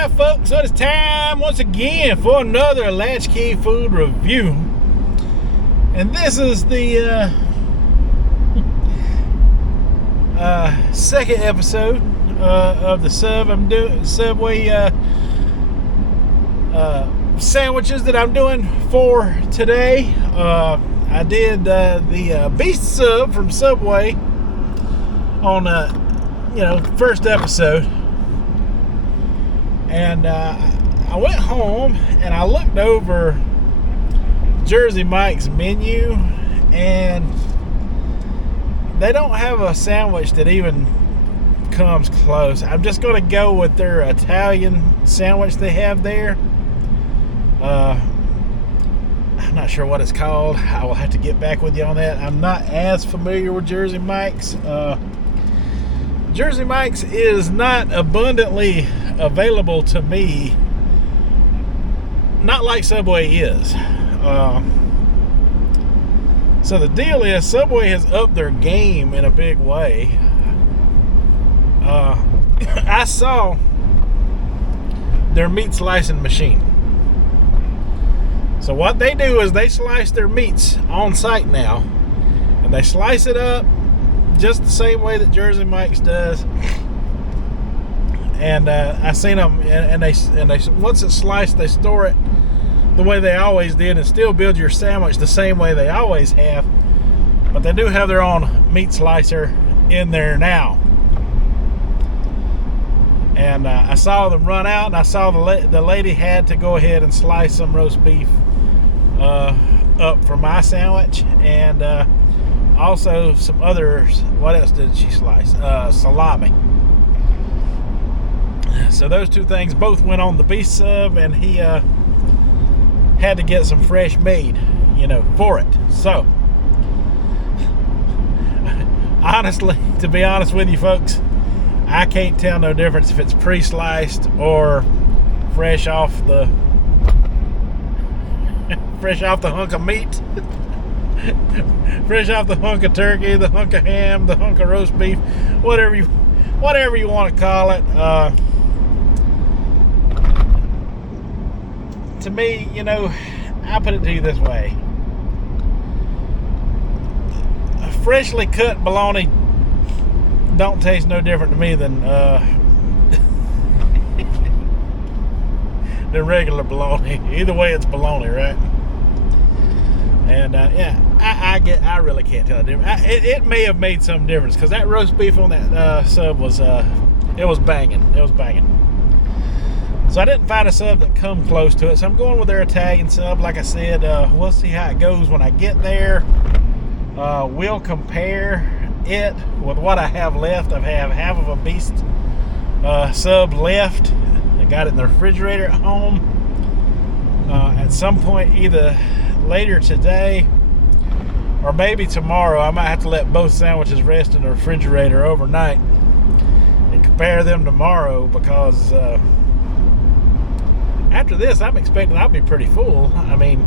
Alright folks, so it's time once again for another Latchkey Food Review. And this is the second episode of the Subway sandwiches that I'm doing for today. I did the Beast Sub from Subway on first episode. And I went home and I looked over Jersey Mike's menu, and they don't have a sandwich that even comes close. I'm just going to go with their Italian sandwich they have there. I'm not sure what it's called. I will have to get back with you on that. I'm not as familiar with Jersey Mike's. Jersey Mike's is not abundantly available to me, not like Subway is. So the deal is, Subway has upped their game in a big way. I saw their meat slicing machine. So what they do is they slice their meats on site now, and they slice it up just the same way that Jersey Mike's does. And I seen them, and they once it's sliced, they store it the way they always did, and still build your sandwich the same way they always have. But they do have their own meat slicer in there now. And I saw them run out, and I saw the lady had to go ahead and slice some roast beef up for my sandwich, and also some others. What else did she slice? Salami. So those two things both went on the Beast Sub, and he had to get some fresh made, for it. So, honestly, to be honest with you folks, I can't tell no difference if it's pre-sliced or fresh off the hunk of meat. Fresh off the hunk of turkey, the hunk of ham, the hunk of roast beef, whatever you want to call it. To me, I put it to you this way: a freshly cut bologna don't taste no different to me than than regular bologna. Either way, it's bologna, right? And I really can't tell the difference. It may have made some difference, because that roast beef on that sub was it was banging. It was banging. So I didn't find a sub that come close to it. So I'm going with their Italian sub. Like I said, we'll see how it goes when I get there. We'll compare it with what I have left. I have half of a Beast sub left. I got it in the refrigerator at home. At some point, either later today or maybe tomorrow, I might have to let both sandwiches rest in the refrigerator overnight and compare them tomorrow, because after this, I'm expecting I'll be pretty full. I mean,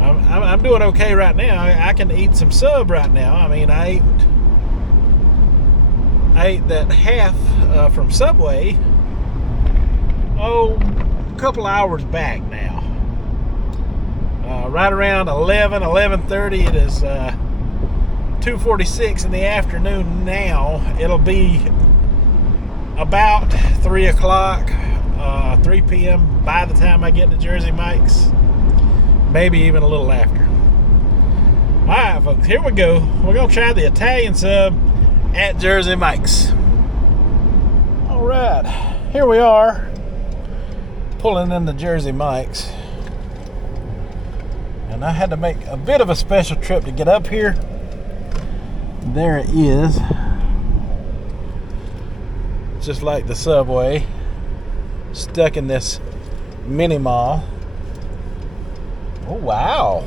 I'm doing okay right now. I can eat some sub right now. I mean, I ate that half from Subway a couple hours back now. Right around 11:30. It is 2:46 in the afternoon now. It'll be about 3 o'clock. 3 p.m. by the time I get to Jersey Mike's, maybe even a little after. Alright folks, here we go. We're going to try the Italian sub at Jersey Mike's. Alright, here we are, pulling into Jersey Mike's. And I had to make a bit of a special trip to get up here. There it is. Just like the Subway, stuck in this mini mall. Oh wow.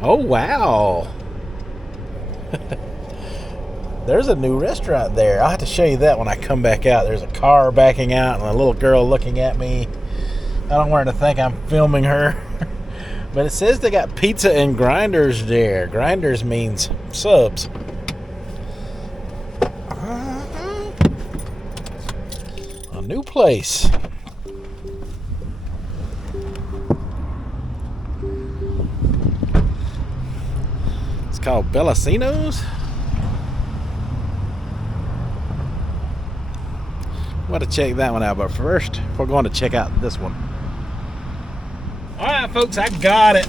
Oh wow. There's a new restaurant there. I'll have to show you that when I come back out. There's a car backing out and a little girl looking at me. I don't want her to think I'm filming her. But it says they got pizza and grinders there. Grinders means subs. new place. It's called Bellacino's. I'm going to check that one out, but first we're going to check out this one. Alright folks, I got it.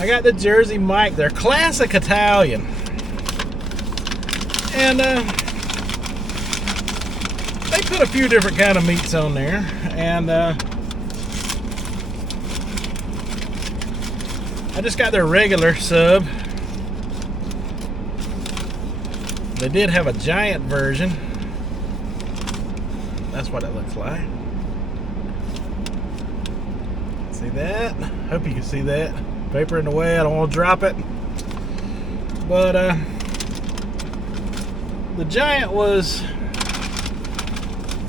I got the Jersey Mike. They're classic Italian. And they put a few different kind of meats on there. And I just got their regular sub. They did have a giant version. That's what it looks like. See that? Hope you can see that. Paper in the way, I don't want to drop it. But the giant was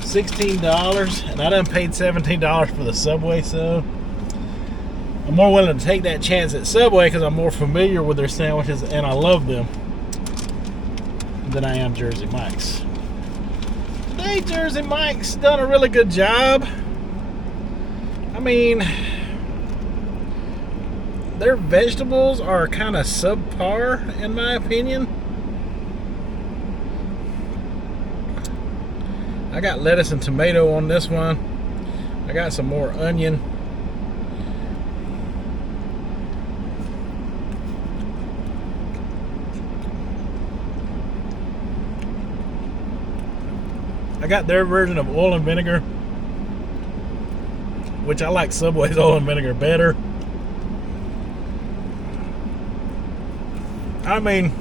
$16, and I done paid $17 for the Subway sub. I'm more willing to take that chance at Subway because I'm more familiar with their sandwiches and I love them than I am Jersey Mike's. Today, Jersey Mike's done a really good job. I mean, their vegetables are kind of subpar in my opinion. I got lettuce and tomato on this one. I got some more onion. I got their version of oil and vinegar, which I like Subway's oil and vinegar better. I mean,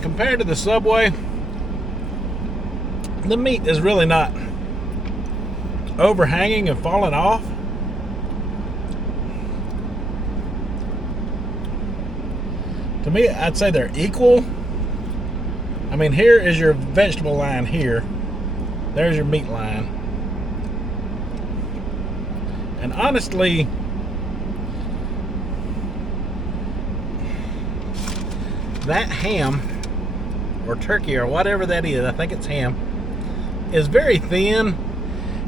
compared to the Subway, the meat is really not overhanging and falling off. To me, I'd say they're equal. I mean, here is your vegetable line here. There's your meat line. And honestly, that ham, or turkey, or whatever that is, I think it's ham, is very thin.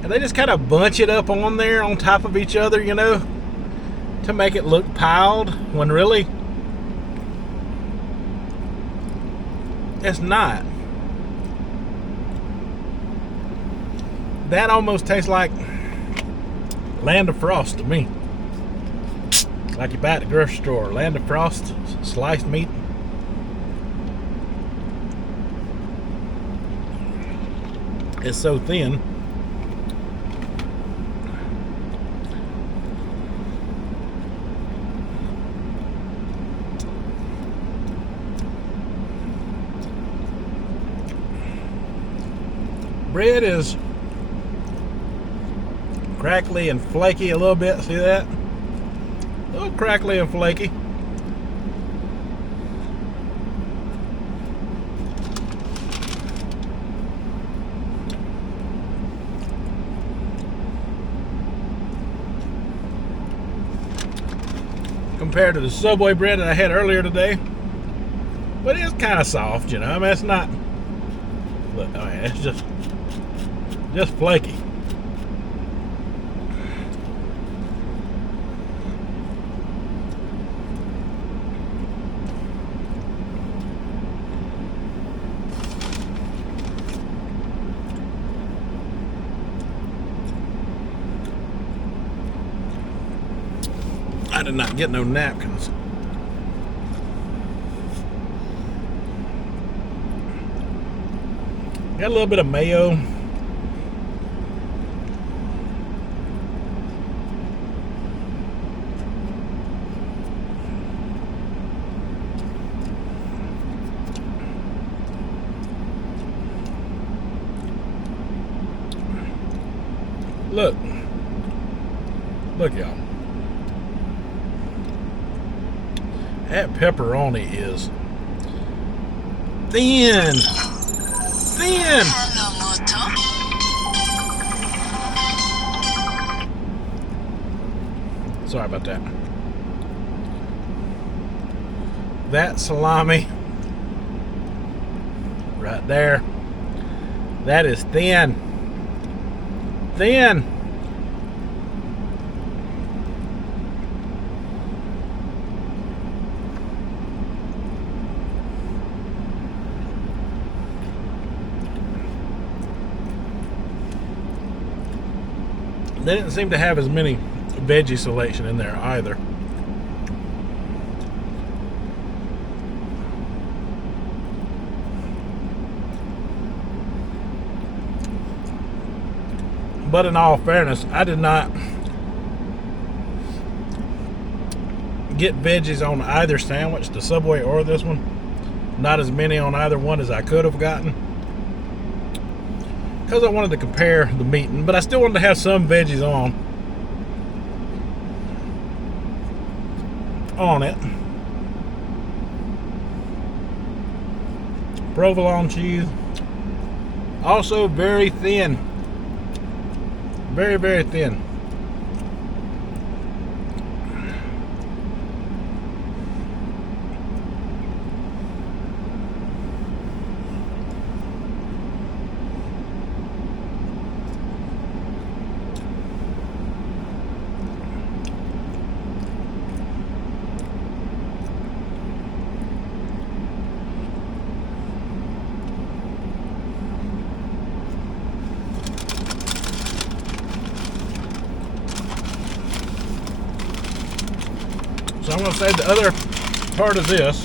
And they just kind of bunch it up on there on top of each other, you know, to make it look piled, when really it's not. That almost tastes like Land of Frost to me. Like you buy at the grocery store. Land of Frost, sliced meat. It's so thin. Bread is crackly and flaky a little bit. See that? A little crackly and flaky. Compared to the Subway bread that I had earlier today. But it's kind of soft, you know. I mean, it's not. Look, I mean, it's just flaky. I did not get no napkins. Got a little bit of mayo. Look y'all. That pepperoni is thin. Sorry about that. that salami right there, that is thin. Thin. They didn't seem to have as many veggie selection in there either. But in all fairness, I did not get veggies on either sandwich, the Subway or this one. Not as many on either one as I could have gotten, because I wanted to compare the meat, but I still wanted to have some veggies on it. Provolone cheese, also very thin, very, very thin. So I'm going to save the other part of this.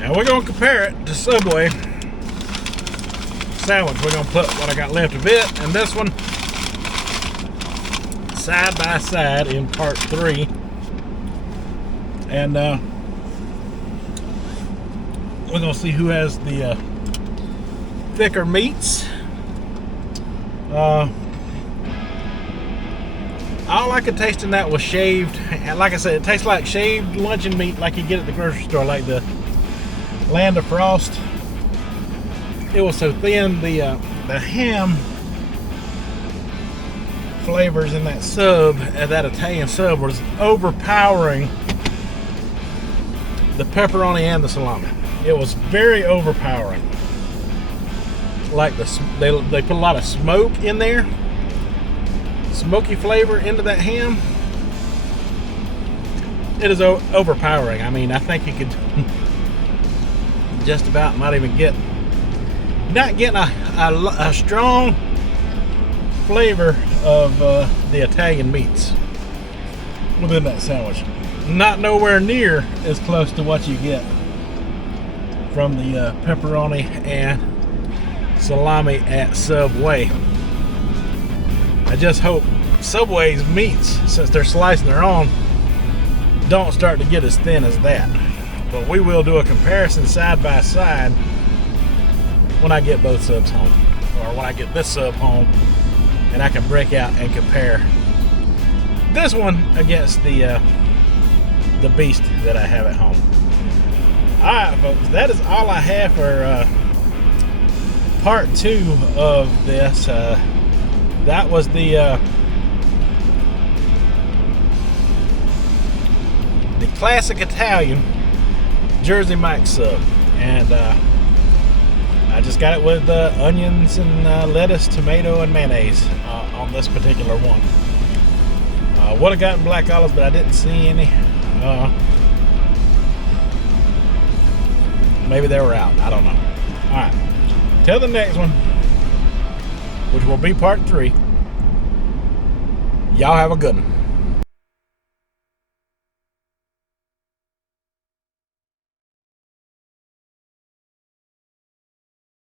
And we're going to compare it to Subway sandwich. We're going to put what I got left of it and this one side by side in part 3. And we're going to see who has the thicker meats. All I could taste in that was shaved, and like I said, it tastes like shaved luncheon meat like you get at the grocery store, like the Land of Frost. It was so thin. The ham flavors in that sub, that Italian sub, was overpowering the pepperoni and the salami. It was very overpowering. Like they put a lot of smoke in there, smoky flavor into that ham. It is overpowering. I mean, I think you could just about not getting a strong flavor of the Italian meats within that sandwich. Not nowhere near as close to what you get from the pepperoni and salami at Subway. I just hope Subway's meats, since they're slicing their own, don't start to get as thin as that. But we will do a comparison side by side when I get both subs home, or when I get this sub home, and I can break out and compare this one against the beast that I have at home. Alright folks, that is all I have for part 2 of this. That was the classic Italian Jersey Mike sub, and I just got it with onions and lettuce, tomato, and mayonnaise on this particular one. Would have gotten black olives, but I didn't see any. Maybe they were out. I don't know. Alright. Till the next one, which will be part 3. Y'all have a good one.